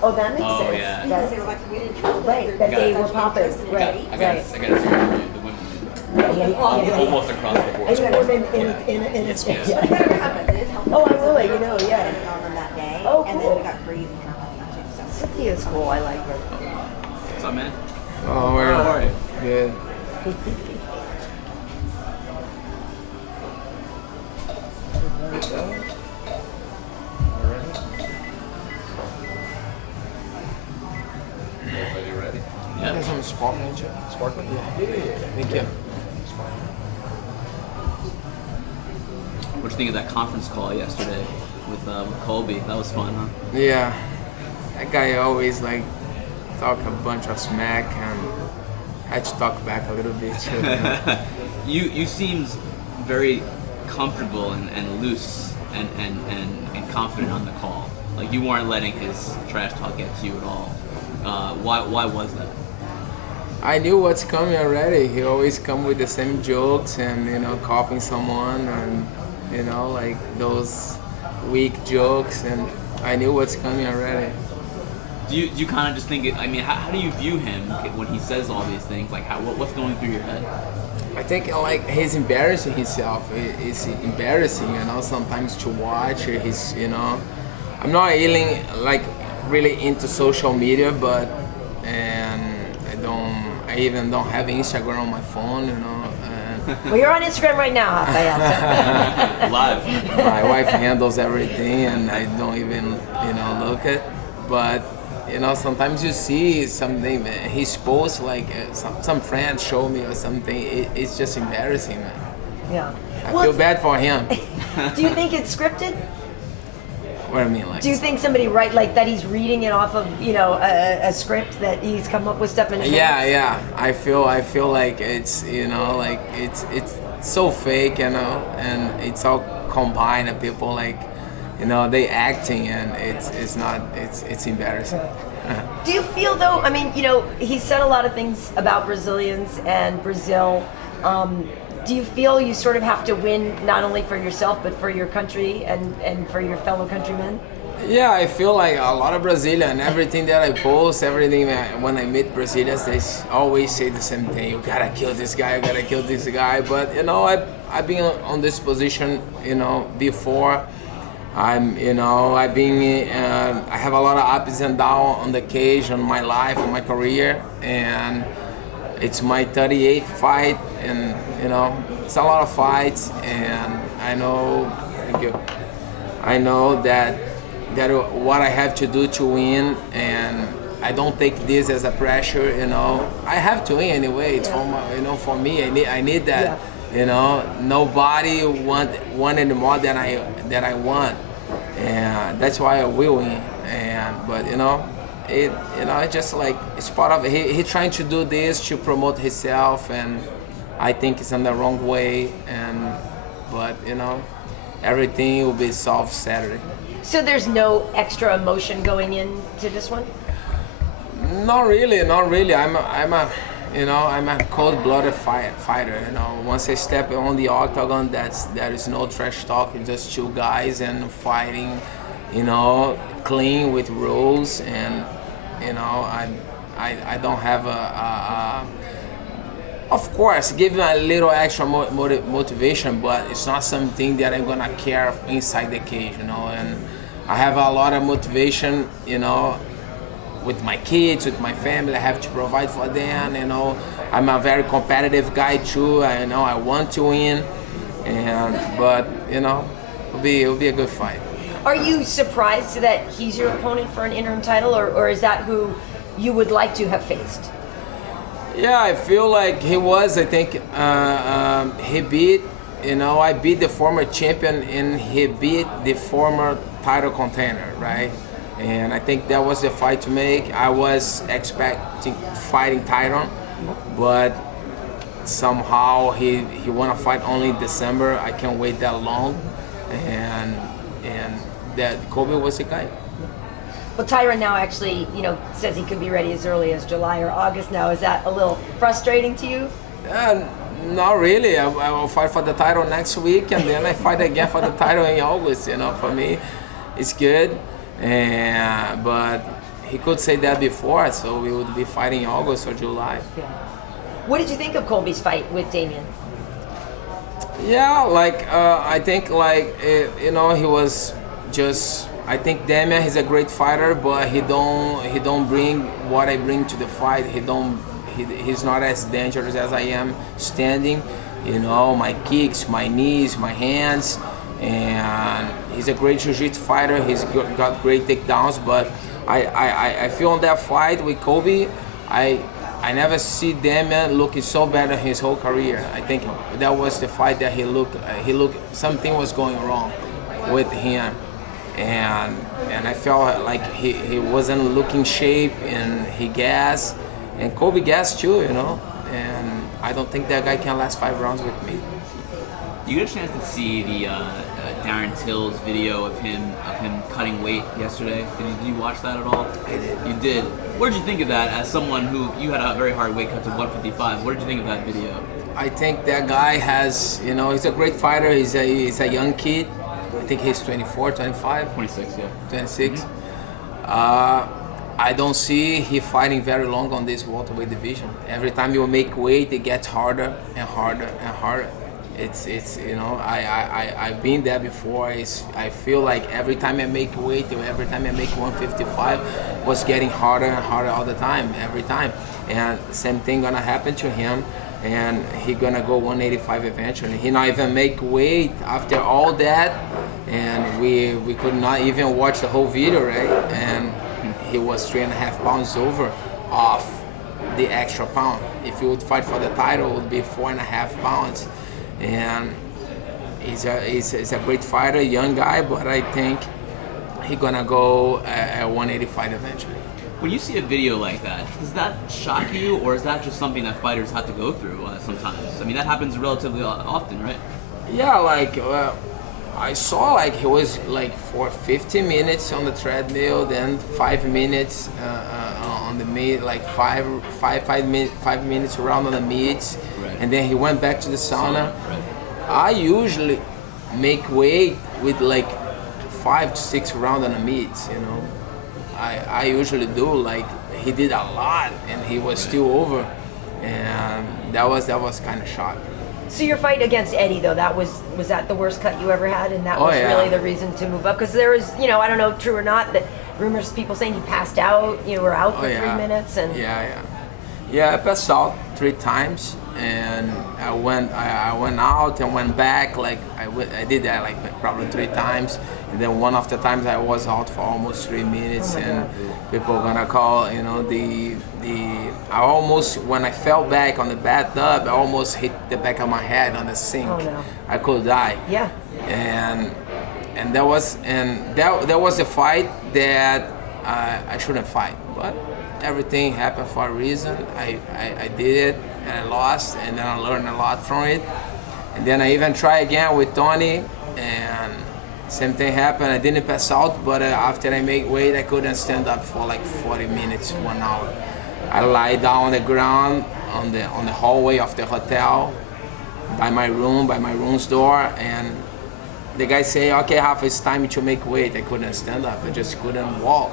Oh, that makes Oh, sense. yeah. Because they were like, we didn't know Right, that they were popping. Right, I got to see the women. Almost across the board. And you were in Yes, a yes. But it better happen. It is helpful. Oh, I will let you know, yeah. On them that day. Oh, And cool. then we got crazy and all that stuff. Cynthia's cool, I like her. What's up, man? Oh, we're How are you? good. Everybody ready? There's some sparkling. Sparkling? Yeah. Thank you. What'd you think of that conference call yesterday with Colby? That was fun, huh? Yeah. That guy always like talk a bunch of smack and I had to talk back a little bit. You know? You seemed very comfortable and loose and confident on the call. Like you weren't letting his trash talk get to you at all. Why was that? I knew what's coming already. He always come with the same jokes and, you know, copying someone and, you know, like those weak jokes, and I knew what's coming already. Do you kind of just think I mean, how do you view him when he says all these things? Like what's going through your head? I think like he's embarrassing himself. It's embarrassing, you know, sometimes to watch. He's, you know, I'm not really into social media, but I even don't have Instagram on my phone, you know. Well, you're on Instagram right now, Rafael. Live. My wife handles everything, and I don't even, you know, look at. But you know, sometimes you see something. He's posts like some friend show me or something. It's just embarrassing, man. Yeah. I feel bad for him. Do you think it's scripted? What I mean, like. Do you think somebody write like that? He's reading it off of, you know, a script that he's come up with stuff in his notes? Yeah. I feel like it's, you know, like it's so fake, you know, and it's all combined, and people like, you know, they acting, and it's embarrassing. Do you feel though? I mean, you know, he said a lot of things about Brazilians and Brazil. Do you feel you sort of have to win not only for yourself but for your country and for your fellow countrymen? Yeah, I feel like a lot of Brazilian, everything that I post, everything when I meet Brazilians, they always say the same thing. You gotta kill this guy, you gotta kill this guy. But you know, I've been on this position, you know, before. I have a lot of ups and downs on the cage, on my life, on my career, and it's my 38th fight, and you know, it's a lot of fights, and I know that what I have to do to win, and I don't take this as a pressure, you know. I have to win anyway. It's for my, you know, for me. I need that, you know. Nobody wanted more than I want, and that's why I will win. But you know. It's just like it's part of it. He trying to do this to promote himself, and I think it's in the wrong way. But you know, everything will be solved Saturday. So there's no extra emotion going into this one? Not really. I'm a cold-blooded fighter. You know, once I step on the octagon, there is no trash talk. It's just two guys and fighting, you know, clean with rules, and you know, I don't have of course, give me a little extra motivation, but it's not something that I'm gonna care inside the cage, you know. And I have a lot of motivation, you know, with my kids, with my family. I have to provide for them, you know. I'm a very competitive guy too. I know I want to win, but you know, it'll be a good fight. Are you surprised that he's your opponent for an interim title, or is that who you would like to have faced? Yeah, I feel like he was. I think he beat, you know, I beat the former champion and he beat the former title contender, right? And I think that was the fight to make. I was expecting fighting Tyron, but somehow he wanna fight only in December. I can't wait that long, and that Colby was the guy. Well, Tyron now actually, you know, says he could be ready as early as July or August now. Is that a little frustrating to you? Not really. I will fight for the title next week, and then I fight again for the title in August. You know, for me, it's good. But he could say that before, so we would be fighting August or July. Yeah. What did you think of Colby's fight with Demian? Yeah, like I think like you know, he was just. I think Demian is a great fighter, but he don't bring what I bring to the fight. He's not as dangerous as I am standing. You know, my kicks, my knees, my hands, and he's a great jiu-jitsu fighter. He's got great takedowns, but I feel on that fight with Colby, I never see Demian looking so bad in his whole career. I think that was the fight that he looked something was going wrong with him, and I felt like he wasn't looking shape, and he gassed, and Colby gassed too, you know, and I don't think that guy can last 5 rounds with me. You get a chance to see the Darren Till's video of him cutting weight yesterday. Did you watch that at all? I did. You did. What did you think of that? As someone who you had a very hard weight cut to 155, what did you think of that video? I think that guy has, you know, he's a great fighter. He's a young kid. I think he's 24, 25. 26, yeah. 26. I don't see he fighting very long on this welterweight division. Every time you make weight, it gets harder and harder and harder. It's you know, I've been there before. I feel like every time I make weight, or every time I make 155, was getting harder and harder all the time, every time. And same thing gonna happen to him, and he gonna go 185 eventually. He not even make weight after all that, and we could not even watch the whole video, right? And he was 3.5 pounds over off the extra pound. If he would fight for the title, it would be 4.5 pounds. And he's a great fighter, young guy, but I think he's gonna go at 185 eventually. When you see a video like that, does that shock you, or is that just something that fighters have to go through sometimes? I mean, that happens relatively often, right? Yeah, like I saw like he was like for 15 minutes on the treadmill, then 5 minutes on the meat, like five minutes around on the meats, right. And then he went back to the sauna. Right. I usually make weight with like 5 to 6 rounds on the meats, you know. I usually do, like he did a lot and he was still over, and that was kind of shocking. So your fight against Eddie, though, was that the worst cut you ever had, and that Oh, was yeah. really the reason to move up? Because there was, you know, I don't know, true or not, that rumors, people saying you passed out, you were out for 3 minutes, and Yeah, I passed out 3 times, and I went out and went back. Like I did that like probably 3 times, and then one of the times I was out for almost 3 minutes, and people are gonna call, you know, I almost, when I fell back on the bathtub, I almost hit the back of my head on the sink. Oh, no. I could die. Yeah. And that was the fight that I shouldn't fight, but everything happened for a reason. I did it, and I lost, and then I learned a lot from it. And then I even tried again with Tony, and same thing happened. I didn't pass out, but after I make weight, I couldn't stand up for like 40 minutes, 1 hour. I lie down on the ground on the hallway of the hotel, by my room's door, and the guy say, "Okay, Rafa, it's time to make weight." I couldn't stand up. I just couldn't walk,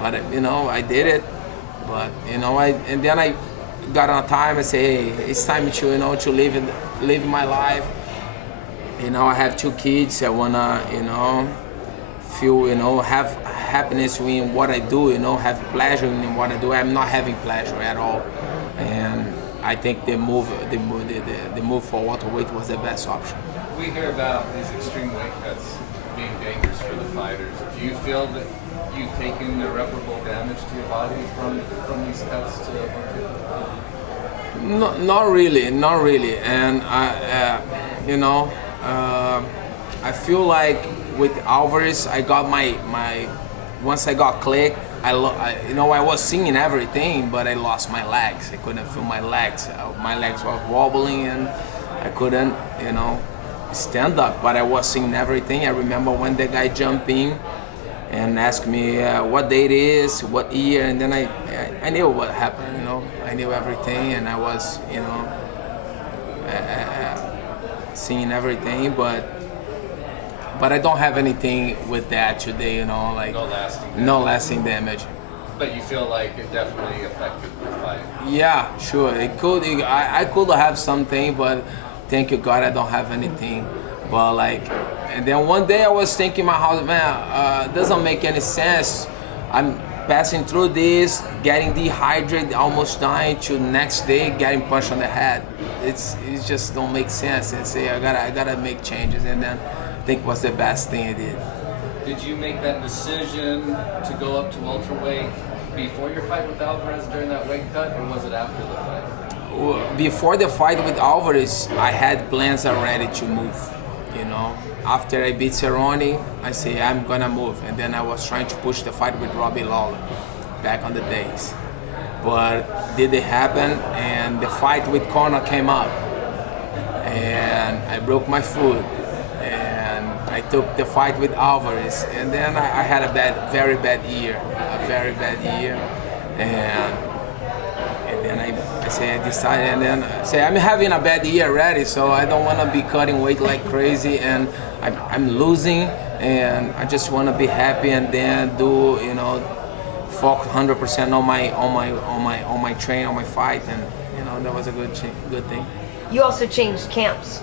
but you know, I did it. But you know, and then I got on time and say, "Hey, it's time to, you know, to live my life." You know, I have 2 kids. I wanna, you know, feel, you know, have happiness in what I do. You know, have pleasure in what I do. I'm not having pleasure at all, and I think the move for welterweight was the best option. We hear about these extreme weight cuts being dangerous for the fighters. Do you feel that you've taken irreparable damage to your body from these cuts to 155? No, not really. And you know, I feel like with Alvarez, I got my once I got clicked, you know, I was seeing everything, but I lost my legs. I couldn't feel my legs. My legs were wobbling, and I couldn't, you know, stand up. But I was seeing everything. I remember when the guy jumped in and asked me what date it is, what year, and then I knew what happened. You know, I knew everything, and I was, you know, seeing everything. But but I don't have anything with that today, you know, like No lasting damage. no lasting damage. But you feel like it definitely affected the fight. Yeah, sure. It could. I could have something, but thank you God I don't have anything. But like, and then one day I was thinking in my house, man, doesn't make any sense. I'm passing through this, getting dehydrated, almost dying, to next day getting punched on the head. It just don't make sense. And say I gotta make changes, and then I think was the best thing I did. Did you make that decision to go up to welterweight before your fight with Alvarez during that weight cut, or was it after the fight? Before the fight with Alvarez, I had plans already to move. You know, after I beat Cerrone, I say I'm gonna move, and then I was trying to push the fight with Robbie Lawler back on the days, but did it happen? And the fight with Conor came up, and I broke my foot, and I took the fight with Alvarez, and then I had a very bad year, and then I decided, and then I say I'm having a bad year already, so I don't want to be cutting weight like crazy, and I'm losing, and I just want to be happy, and then do, you know, focus 100% on my train, on my fight, and you know that was a good thing. You also changed camps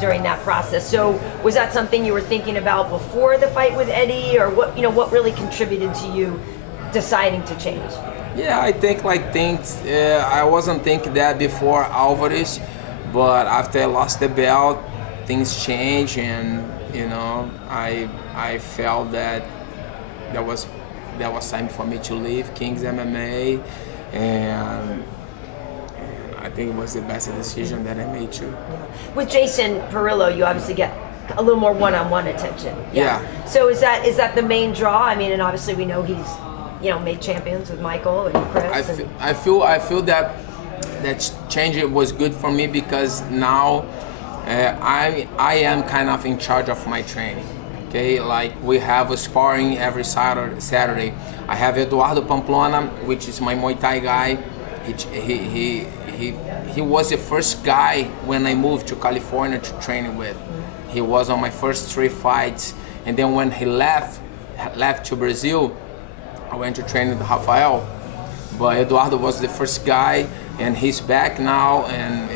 during that process. So was that something you were thinking about before the fight with Eddie, or what really contributed to you deciding to change? Yeah, I think like things. I wasn't thinking that before Alvarez, but after I lost the belt, things changed, and you know I felt that that was time for me to leave King's MMA, and I think it was the best decision that I made too. With Jason Parillo, you obviously get a little more one-on-one attention. Yeah. So is that the main draw? I mean, and obviously we know he's made champions with Michael and Chris. I feel that change was good for me, because now I am kind of in charge of my training. Okay, like we have a sparring every Saturday. I have Eduardo Pamplona, which is my Muay Thai guy. He was the first guy when I moved to California to train with. He was on my first 3 fights, and then when he left to Brazil, I went to train with Rafael. But Eduardo was the first guy, and he's back now, and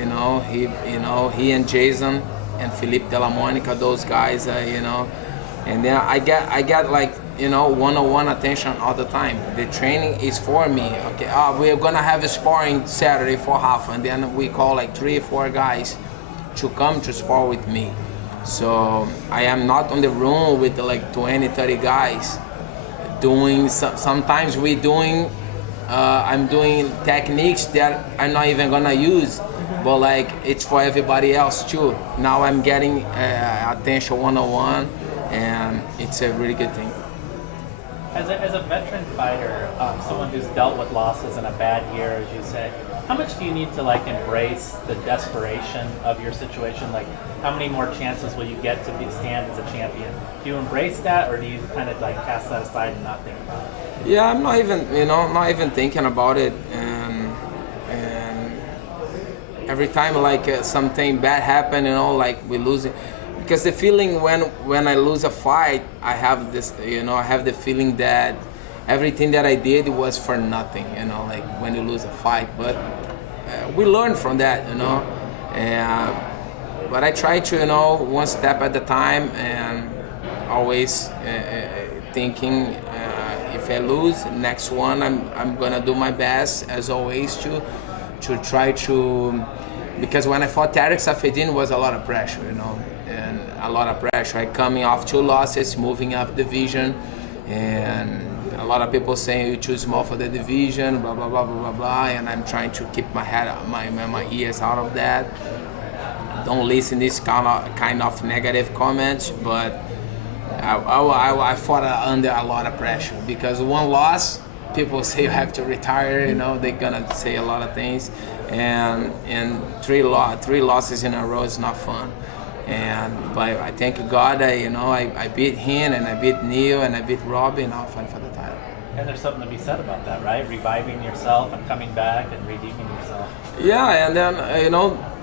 he and Jason and Felipe de la Monica, those guys, and then I get like one-on-one attention all the time. The training is for me. Okay, we're gonna have a sparring Saturday for half, and then we call like 3 or 4 guys to come to spar with me. So I am not on the room with like 20, 30 guys doing. Sometimes I'm doing techniques that I'm not even gonna use, but like it's for everybody else too. Now I'm getting attention one-on-one, and it's a really good thing. As a veteran fighter, someone who's dealt with losses in a bad year, as you say, how much do you need to like embrace the desperation of your situation? Like, how many more chances will you get to stand as a champion? Do you embrace that, or do you kind of like cast that aside and not think about it? Yeah, I'm not even thinking about it, and every time like something bad happen, like we losing. Because the feeling when I lose a fight, I have this, I have the feeling that everything that I did was for nothing, like when you lose a fight. But we learn from that, but I try to, one step at a time, and always thinking if I lose, next one, I'm gonna do my best as always to try to, because when I fought Tarek Safedin was a lot of pressure, and a lot of pressure. I coming off 2 losses, moving up division, and a lot of people saying you too small for the division, blah blah blah blah blah blah. And I'm trying to keep my head, my ears out of that. Don't listen this kind of negative comments, but I fought under a lot of pressure, because one loss, people say you have to retire. They're gonna say a lot of things, and 3 losses in a row is not fun. But I thank God, I beat him, and I beat Neil, and I beat Robbie, and I'll fight for the title. And there's something to be said about that, right? Reviving yourself and coming back and redeeming yourself. Yeah, and then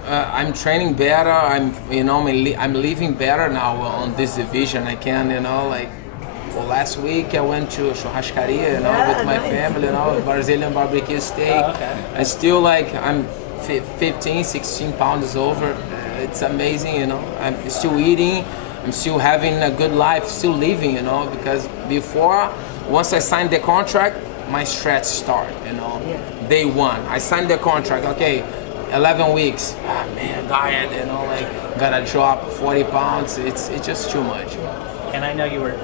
I'm training better. I'm living better now on this division. I can, well, last week I went to churrascaria, with my family, Brazilian barbecue steak. Oh, okay. I still I'm 15, 16 pounds over. It's amazing, I'm still eating. I'm still having a good life, still living, because before, once I signed the contract, my stretch start, Day one, I signed the contract, okay, 11 weeks, man, diet, gotta drop 40 pounds, it's just too much. And I know you were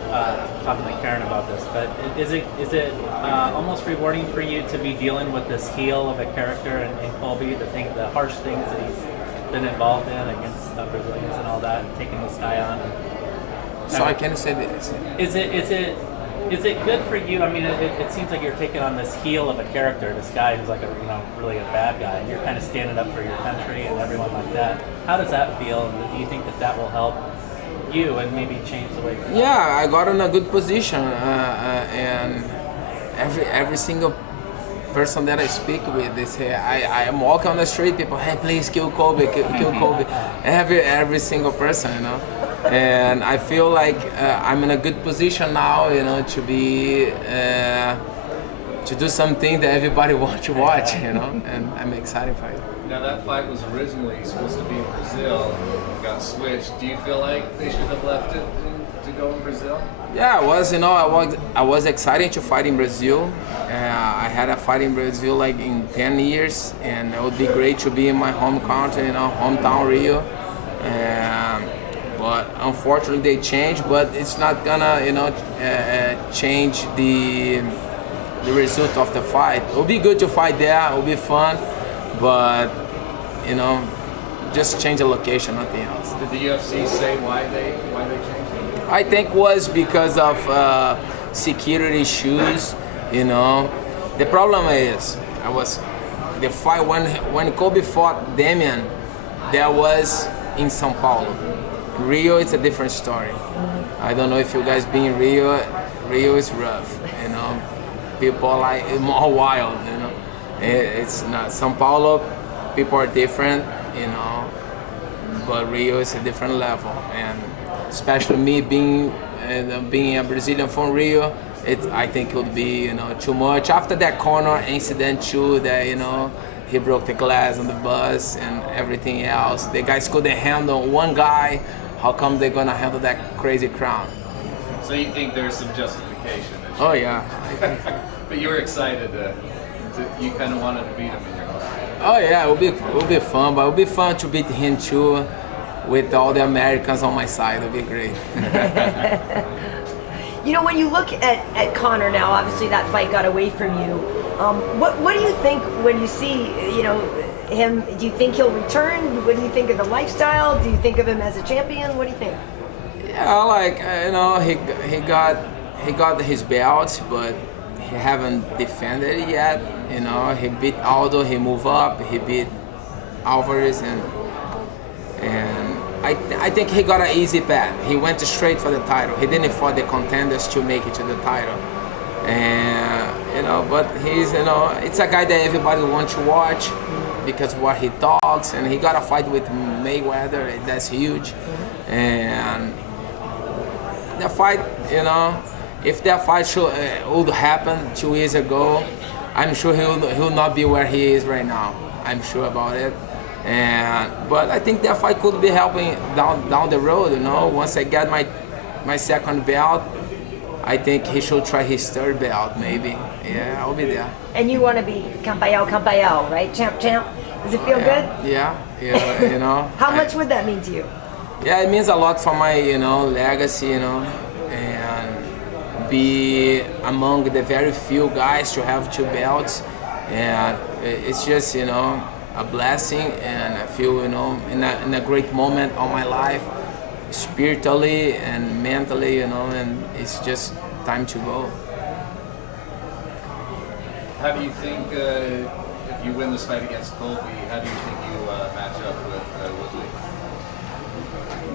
talking to Karyn about this, but is it almost rewarding for you to be dealing with this heel of a character in Colby, the harsh things that he's been involved in against Brazilians and all that, and taking this guy on? So I can say this. Is it good for you? I mean, it seems like you're taking on this heel of a character, this guy who's like really a bad guy, and you're kind of standing up for your country and everyone like that. How does that feel? And do you think that will help you and maybe change the way? Yeah, I got in a good position, and every single person that I speak with, they say I am walking on the street, people, hey, please kill Colby, kill Colby. Every single person, And I feel like I'm in a good position now, to be to do something that everybody wants to watch, and I'm excited for it. Now that fight was originally supposed to be in Brazil, got switched. Do you feel like they should have left it to go in Brazil? Yeah, I was excited to fight in Brazil. I had a fight in Brazil in 10 years, and it would be great to be in my home country, hometown Rio. But unfortunately they changed, but it's not gonna, change the result of the fight. It'll be good to fight there, it'll be fun, but, just change the location, nothing else. Did the UFC say why they changed it? I think was because of security issues, The problem is, the fight when Colby fought Demian, that was in São Paulo. Rio, it's a different story. I don't know if you guys been in Rio. Rio is rough, People are more wild, It's not São Paulo. People are different, But Rio is a different level, and especially me being a Brazilian from Rio, I think it would be too much. After that Conor incident too, that he broke the glass on the bus and everything else. The guys couldn't handle one guy. How come they're gonna handle that crazy crowd? So you think there's some justification? Oh yeah. But you were excited you kind of wanted to beat him in your heart. Oh yeah, it'll be fun, but it'll be fun to beat him too, with all the Americans on my side. It'll be great. When you look at Conor now, obviously that fight got away from you. What do you think when you see, him? Do you think he'll return? What do you think of the lifestyle? Do you think of him as a champion? What do you think? Yeah, he got his belts, but he haven't defended it yet. He beat Aldo, he moved up, he beat Alvarez, and I think he got an easy path. He went straight for the title. He didn't fight the contenders to make it to the title. And but he's it's a guy that everybody wants to watch because of what he talks, and he got a fight with Mayweather. That's huge. And the fight, if that fight would happen 2 years ago, I'm sure he'll not be where he is right now. I'm sure about it. But I think that fight could be helping down the road. Once I get my second belt, I think he should try his third belt, maybe. Yeah, I'll be there. And you want to be campeão, right? Champ. Does it feel good? Yeah. How much would that mean to you? Yeah, it means a lot for my, legacy, and be among the very few guys to have 2 belts. And it's just, a blessing, and I feel, in a great moment of my life, spiritually and mentally, and it's just time to go. How do you think, if you win this fight against Colby, how do you think you match up with Woodley?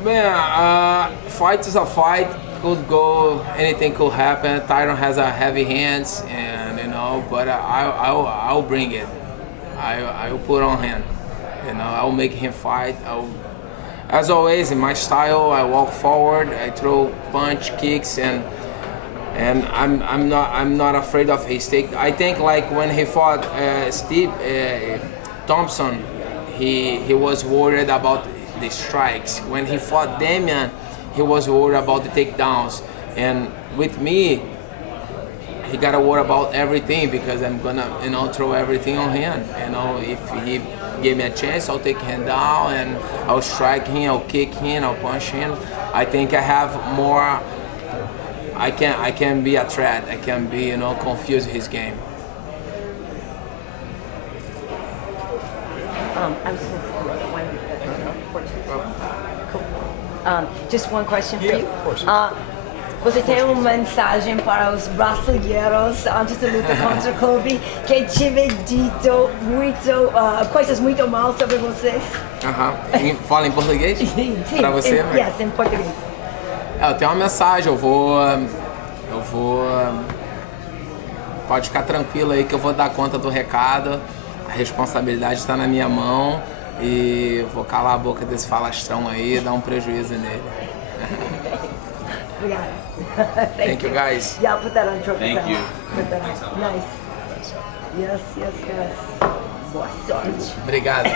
Man, fight is a fight. Could go, anything could happen. Tyron has a heavy hands, and but I'll bring it. I'll put on him, You know, I'll make him fight. As always, in my style, I walk forward, I throw punch, kicks, and I'm not afraid of his take. I think like when he fought Steve Thompson, he was worried about the strikes. When he fought Demian, he was worried about the takedowns. And with me, he gotta worry about everything because I'm gonna, you know, throw everything on him. You know, if he give me a chance, I'll take him down and I'll strike him, I'll kick him, I'll punch him. I think I have more. I can be a threat. I can be, you know, confuse his game. I was going to one. Cool. Just one question for you. Você tem uma mensagem para os brasileiros antes da luta contra Colby que tive dito coisas muito mal sobre vocês? Fala em português? Sim, para você? Yes, em português. Eu tenho uma mensagem, eu vou. Pode ficar tranquilo aí que eu vou dar conta do recado. A responsabilidade está na minha mão e vou calar a boca desse falastrão aí e dar um prejuízo nele. Obrigada. Thank you guys. Yeah, put that on trophy. Thank you. Put that on. Nice. Yes. Boa sorte. Obrigado.